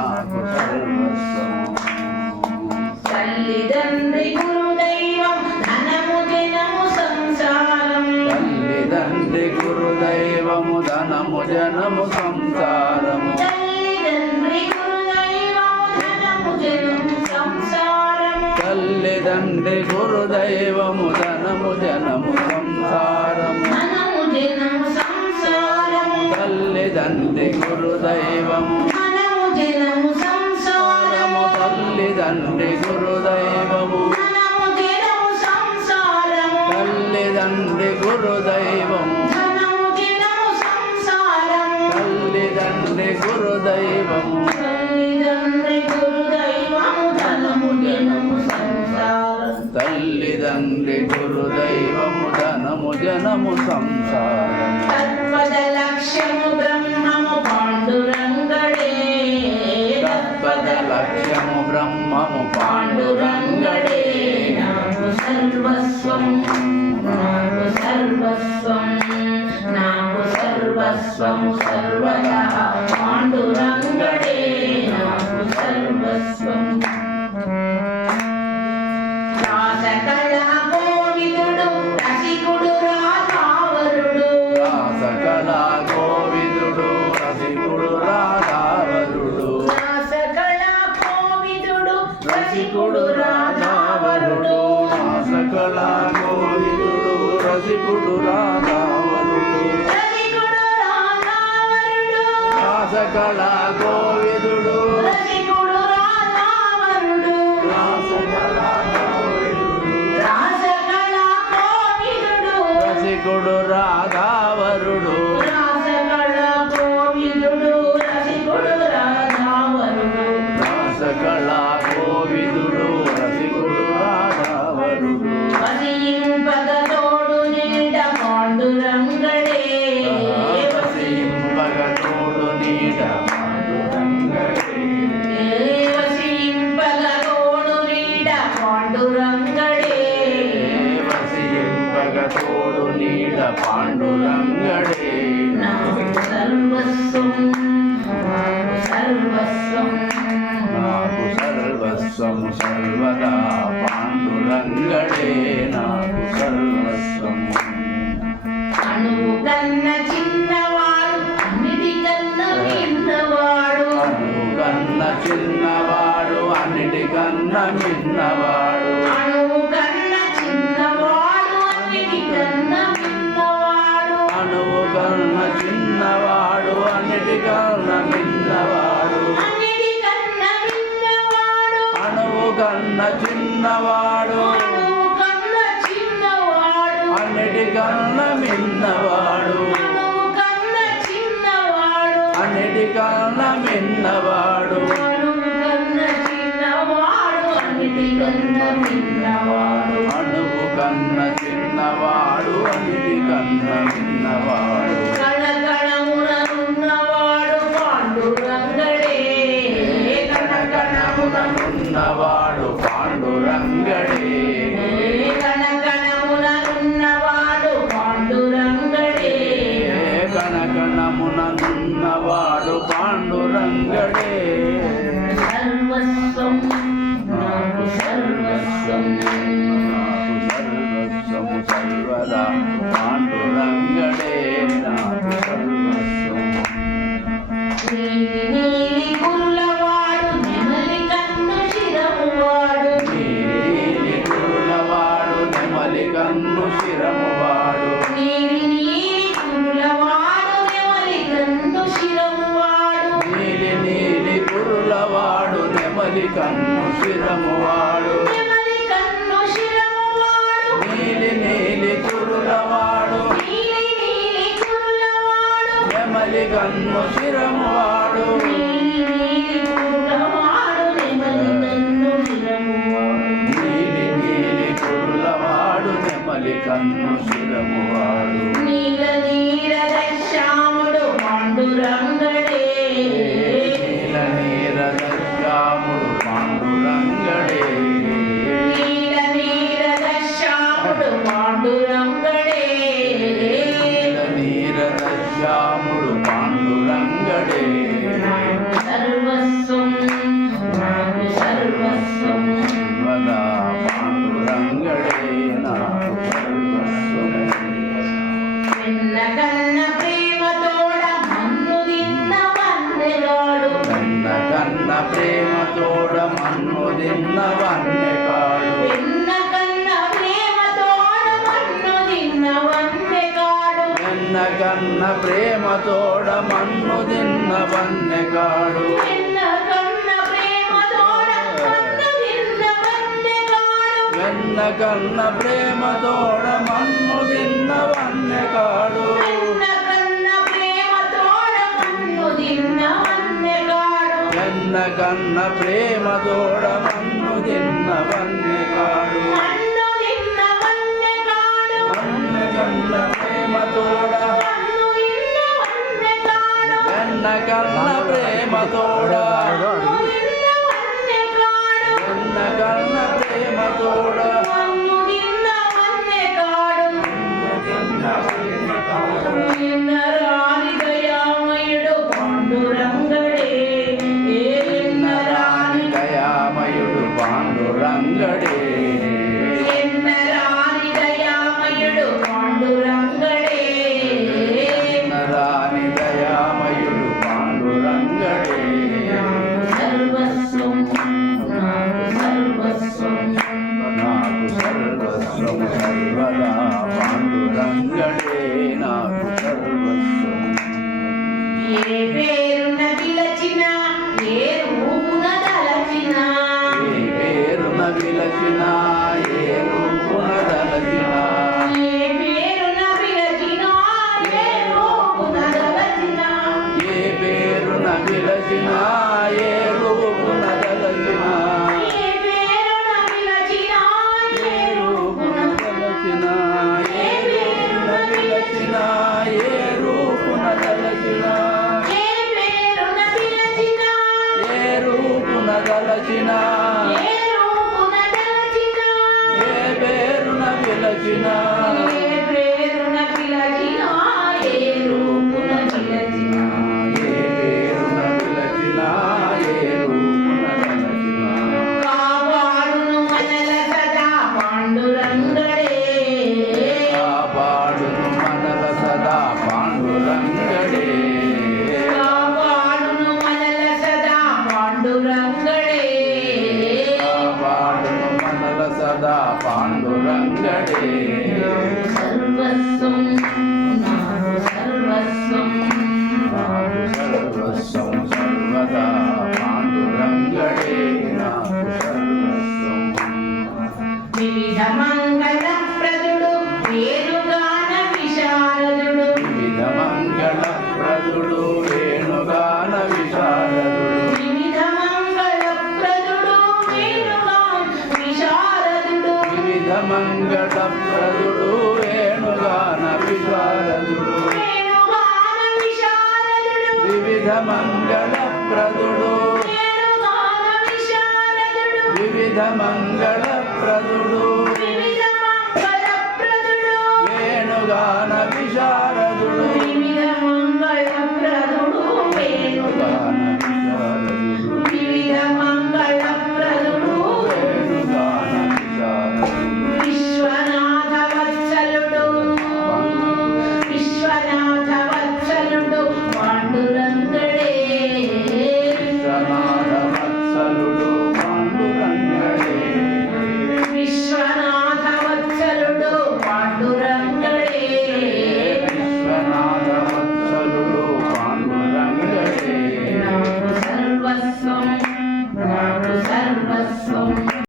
నాకు సర్వస్వం. తల్లిదండ్రి గురుదైవం ధనము జనము సంసారం. తల్లిదండ్రి గురుదైవము ధనము జనము సంసారము. తల్లిదండ్రి గురుదైవము ధనము జనము సంసారము. తల్లిదండ్రి గురుదైవము ధనము జనము సంసారము. ధనము జనము సంసారము. తల్లిదండ్రి గురుదైవము ధనము జనము సంసారము. తల్లిదండ్రి గురుదైవము ధనము జనము సంసారము. తల్లిదండ్రి గురుదైవము ధనము జనము సంసారము. తల్లిదండ్రి గురుదైవము తల్లిదండ్రి గురుదైవము ధనము జనము సంసారం. తల్లిదండ్రి గురుదైవము ధనము జనము సంసారం. తత్పద లక్ష్యము బ్రహ్మము పాండురంగడే. తత్పద లక్ష్యము బ్రహ్మము పాండురంగడే. నాకు సర్వస్వం నాకు సర్వస్వం నాకు సర్వస్వము సర్వదా పాండురంగడే. నాకు సర్వస్వం. రాసకళా కోవిదుడు రసికుడు రాధావరుడు. రాసకళా కోవిదుడు రసికుడు రాధావరుడు. రాసకళా కోవిదుడు రసికుడు రాధావరుడు. రాసకళా కోవిదుడు రసికుడు రాధావరుడు. రసికుడు రాధావరుడు. రాసకళా కోవిదుడు రసికుడు రాధావరుడు. రాసకళా కోవిదుడు రాసకళా కోవిదుడు. రసికుడు రాధావరుడు. రాసకళా కోవిదుడు రసికుడు రాధావరుడు. రాసకళా కోవిదుడు రసికుడు రాధావరుడు. వసింపగ తోడు నిండ పాండురంగడే. వసింపగ తోడు నీడ పాండురంగడే. వసింపగ తోడు నీడ పాండురంగడే. వసింపగ తోడు నీడ పాండురంగడే. నాకు సర్వస్వం నాకు సర్వస్వం. నాకు సర్వస్వము సర్వదా పాండురంగడే. నాకు సర్వస్వము. అణువు కన్న చిన్నవాడు అన్నిటికన్నా మిన్నవాడు. అణువు కన్న చిన్నవాడు అన్నిటికన్నా మిన్నవాడు. అణువు కన్న చిన్నవాడు అన్నిటికన్నా మిన్నవాడు. అణువు కన్న చిన్నవాడు అన్నిటికన్నా మిన్నవాడు. అన్నిటికన్నా మిన్నవాడు. అణువు కన్న చిన్నవాడు అణువు కన్న చిన్నవాడు. అన్నిటికన్నా మిన్నవాడు. అణువు కన్న చిన్నవాడు. అన్నిటికన్నా మిన్నవాడు. అణువు కన్న చిన్నవాడు అన్నిటికన్నా మిన్నవాడు. అణువు కన్న చిన్నవాడు అన్నిటికన్నా మిన్నవాడు. కణకణముననున్నవాడు పాండురంగడే. కణకణముననున్నవాడు పాండురంగడే. కణకణముననున్నవాడు పాండురంగడే. కణకణముననున్నవాడు పాండురంగడే. సర్వస్వం నాకు సర్వస్వం. నాకు సర్వస్వము సర్వదా పాండురంగడే. నాకు సర్వస్వం. నీలి నీలి కుల్లవాడు నెమలి కన్ను శిరమువాడు. నీలి కురులవాడు నెమలి కన్ను శిరమువాడు. నీలి నీలి కుల్లవాడు నెమలి కన్ను శిరమువాడు. నీలి నీలి కురులవాడు నెమలి కన్ను శిరమువాడు. నెమలి కన్ను శిరమువాడు. నీలి నీలి కురులవాడు నీలి నీలి కుల్లవాడు. నెమలి కన్ను శిరమువాడు. నీలి నీలి కుల్లవాడు నెమలి కన్ను శిరమువాడు. నీలి నీలి కురులవాడు నెమలి కన్ను శిరమువాడు. నీల నీరద శ్యాముడు పాండురంగడే. నీల నీరద శ్యాముడు పాండురంగడే. నీల నీరద శ్యాముడు పాండురంగడే. నీల నీరద శ్యాముడు పాండురంగడే. కన్న ప్రేమ తోడ మన్ను తిన్న వన్నె కాడు వెన్న కన్న ప్రేమ తోడ మన్ను తిన్న వన్నె కాడు వెన్న కన్న ప్రేమ తోడ మన్ను తిన్న వన్నె కాడు వెన్న కన్న ప్రేమ తోడ మన్ను తిన్న వన్నె కాడు వెన్న కన్న ప్రేమ తోడ మన్ను తిన్న వన్నె కాడు వెన్న కన్న ప్రేమ తోడ మన్ను తిన్న వన్నె కాడు వెన్న కన్న ప్రేమ తోడ మన్ను తిన్న వన్నె కాడు మన్ను తిన్న వన్నె కాడు వన్నె కన్న ప్రేమ తోడ మన్ను తిన్న వన్నె కాడు వెన్న కన్న ప్రేమ తోడ మన్ను తిన్న వన్నె కాడు వెన్న కన్న ప్రేమ తోడ మన్ను తిన్న వన్నె కాడు ఎన్నరాని దయామయుడు పాండురంగడే ఎన్నరాని దయామయుడు పాండురంగడే ఎన్నరాని దయామయుడు పాండురంగడే రాని దయామయుడు పాండురంగడే సర్వస్వం నాకు సర్వస్వం నాకు సర్వస్వం సర్వదా పాండురంగడే నాకు సర్వస్వం ఏ పేరున పిలచినా ఏ రూపున తలచినా ఏ పేరున విలచినా ఏ రూపున దలచినా ఏ పేరున పిలచినా ఏ రూపున తలచినా ఏ పేరున విలచినా ఏ రూపున దలచినా ఏ పేరున పిలచినా ఏ రూపున దలచినా ఏ పేరున విలచినా ఏ రూపున దలచినా ఏ పేరున పిలచినా ఏ రూపున దలచినా ఏ రూపున తలచినా ఏ పేరున విలచినా ఏ పేరున పిలచినా ఏ రూపున పిలచినా ఏ పేరున విలచినా ఏ రూపున దలచినా కాపాడును మనల సదా పాండురంగడే కాపాడును మనల సదా పాండురంగడే కాపాడును మనల సదా పాండురంగడే కాపాడును మనల సదా పాండురంగడే సర్వస్వం నాకు సర్వస్వం నాకు సర్వస్వం సర్వదా పాండురంగడే నాకు సర్వస్వం వివిధ మంగళ ప్రదుడు వేణుగాన విశారదుడు వివిధ మంగళ ప్రదుడు వేణుగాన విశారదుడు వివిధ మంగళ ప్రదుడు వేణుగాన విశారదుడు వివిధ మంగళ ప్రదుడు వేణుగాన విశారదుడు వేణుగాన విశారదుడు వివిధ మంగళ ప్రదుడు వేణుగాన విశారదుడు వివిధ మంగళ ప్రదుడు